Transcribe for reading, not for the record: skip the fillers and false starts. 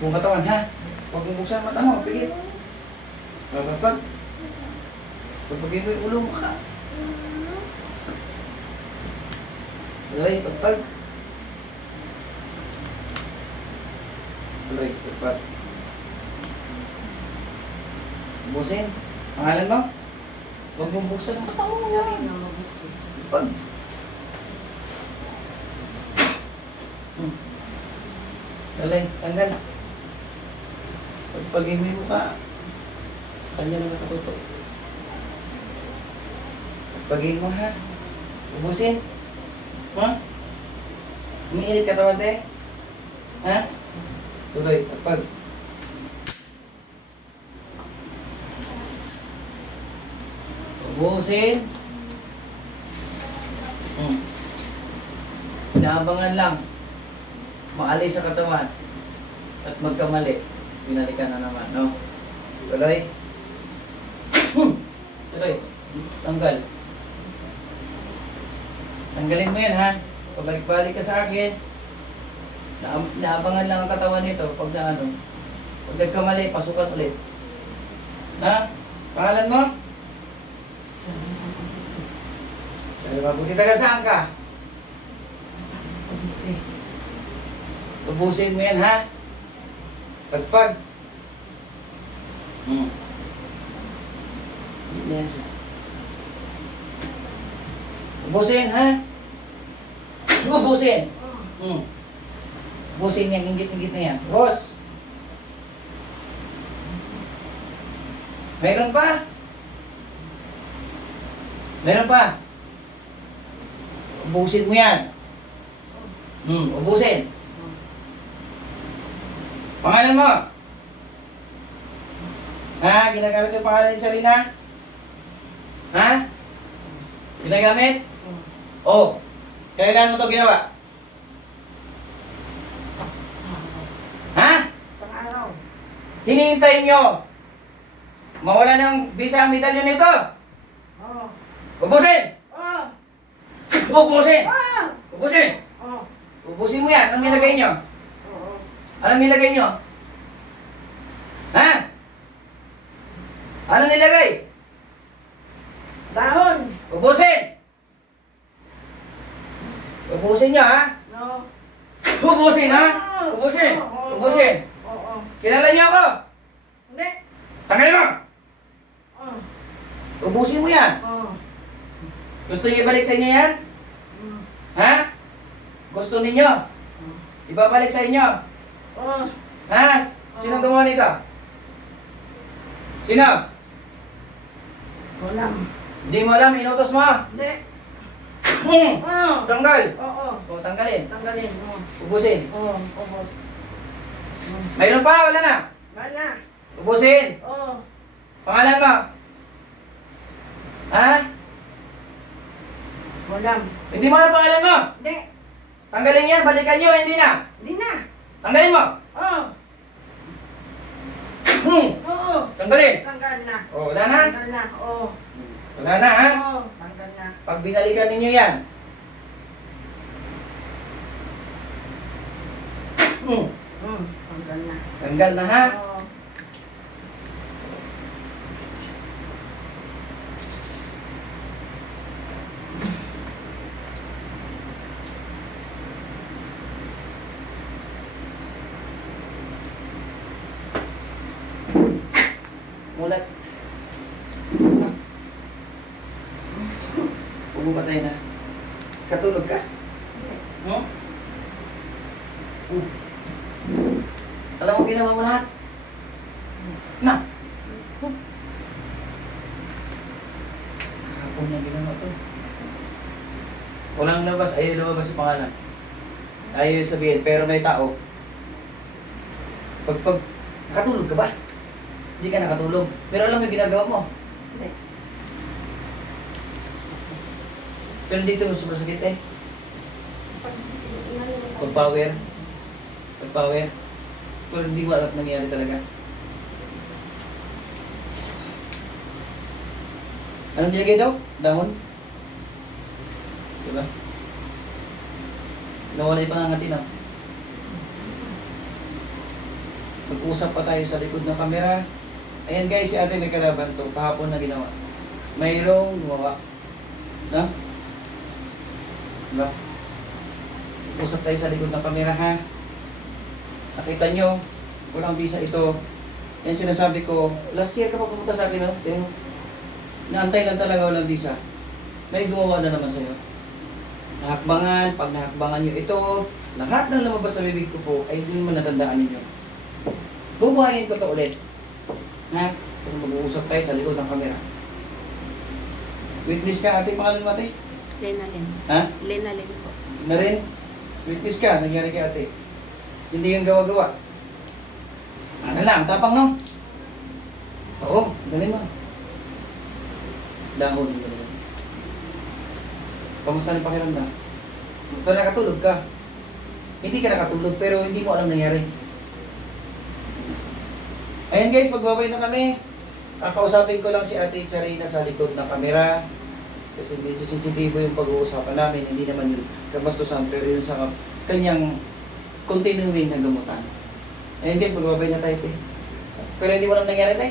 Buong katawan, ha? Huwag mong buksan ang mata mo, pigit. Pag. Pagpagin mo yung ulo mo ka. Tuloy, pagpag. Tuloy, pagpag. Busin. Pangalan mo? Huwag mong buksan ang mata mo. Pag. Tuloy, tanggal. Pagpagin mo yung mukha. Sa kanya na nakatuto. Pagpagin mo, ha? Ubusin. Ha? Umiinit ka tawa, te? Ha? Tuloy, pagpag. Ubusin. Inaabangan lang. Maalis sa katawan. At magkamali. Pinalikan na naman, no? Tuloy. Tuloy. Tanggal. Tanggalin mo yan, ha? Pabalik-balik ka sa akin. Naabangan lang ang katawan nito pag na ano. Pag nagkamali, pasukan ulit. Ha? Pangalan mo? Sabi mabuti, taga saan ka? Ubusin mo yan, ha? Pagpag. Hindi na yan siya. Ubusin, ha? Ubusin. Ubusin yan, inggit-inggit na yan. Boss. Meron pa? Meron pa? Ubusin mo yan. Ubusin. Pangalan mo? Ha? Ginagamit yung pangalan ni Sarina? Ha? Ginagamit? Oh. Kailan mo to ginawa? Ha? Isang araw. Hinihintay nyo. Mawala ng visa ang medalyon nito. Oo. Ubusin! Oo. Ubusin! Oo. Ubusin! Oo. Ubusin mo yan. Anong nilagay nyo? Oo. Anong nilagay nyo? Ha? Anong nilagay? Dahon. Ubusin! Ubusin nyo, ha? No. Ubusin, ha? Ubusin! Ubusin! Oo. Kilala nyo ako? Hindi. Tanggalin mo! Oo. Ubusin mo yan. Oo. Gusto niyo ibalik sa inyo yan? Mm. Ha? Gusto ninyo? Ibabalik sa inyo? Oo. Ha? Sino gumawa nito? Sino? Walang. Hindi mo alam, inutos mo? Hindi. Oo. Tanggal! Oo. O, tanggalin. Tanggalin. Oo. Ubusin. Oo. Ubos. Mayroon pa, wala na. Wala. Ubusin. Oo. Pangalan mo? Ha? Walang. Hindi mo alam pangalan mo? Hindi. Tanggalin yan, balikan nyo, hindi na. Hindi na. Tanggalin mo. Oo. Oo. Tanggalin. Tanggal na. O, wala na. Tanggal na. Oo. Wala na, ha? Oo. Tanggal na. Pag binalikan ninyo yan. Tanggal na. Tanggal na, ha? Oo. Mulat. Pumupatay na. Katulog ka? Hmm? Alam mo, ginawa mo lahat. Na! Kahapon niya ginawa to. Walang labas, ayaw lumabas si pangalan. Ayaw sabihin, pero may tao. Pag nakatulog ka ba? Hindi ka nakatulog. Pero alam mo yung ginagawa mo. Hindi. Pero dito mo sumasakit eh. Pag-power. Pag-power. Pero hindi mo alam nangyari talaga. Anong nilagay daw? Dahon? Diba? Nawala yung pangangati na. Mag-usap pa tayo sa likod ng camera. Ayan guys, si ate may kalaban to. Kahapon na ginawa. Mayroong gumawa. No? Diba? Mag-usap tayo sa likod ng camera ha. Nakita nyo, walang visa ito. Yan sinasabi ko, last year ka pa pumunta sa akin, no? Yung naantay lang talaga walang visa. May gumawa na naman sa'yo. Nahakbangan, pag nahakbangan nyo ito, lahat ng lumabas sa bibig ko po ay hindi mo natandaan ninyo. Bubuhayin ko to ulit. Ha? Kung mag-uusap tayo sa likod ng camera. Witness ka, ate, pangalan mo ate? Lenalyn. Ha? Lenalyn po. Na rin? Witness ka, nangyari kay ate. Hindi yung gawa-gawa. Ano lang, tapang no? Oo, galing mo. Dahon, galing. Kamusta rin pakiramdam? Pero nakatulog ka. Hindi ka nakatulog pero hindi mo alam nangyari. Ayan guys, magbabay na kami. Kausapin ko lang si Ate Charina sa likod ng camera. Kasi medyo sensitibo yung pag-uusapan namin. Hindi naman yun kabastusan pero yun sa kanyang continuing na gamutan. Ayan guys, magbabay na tayo, te. Pero hindi mo alam nangyari, te.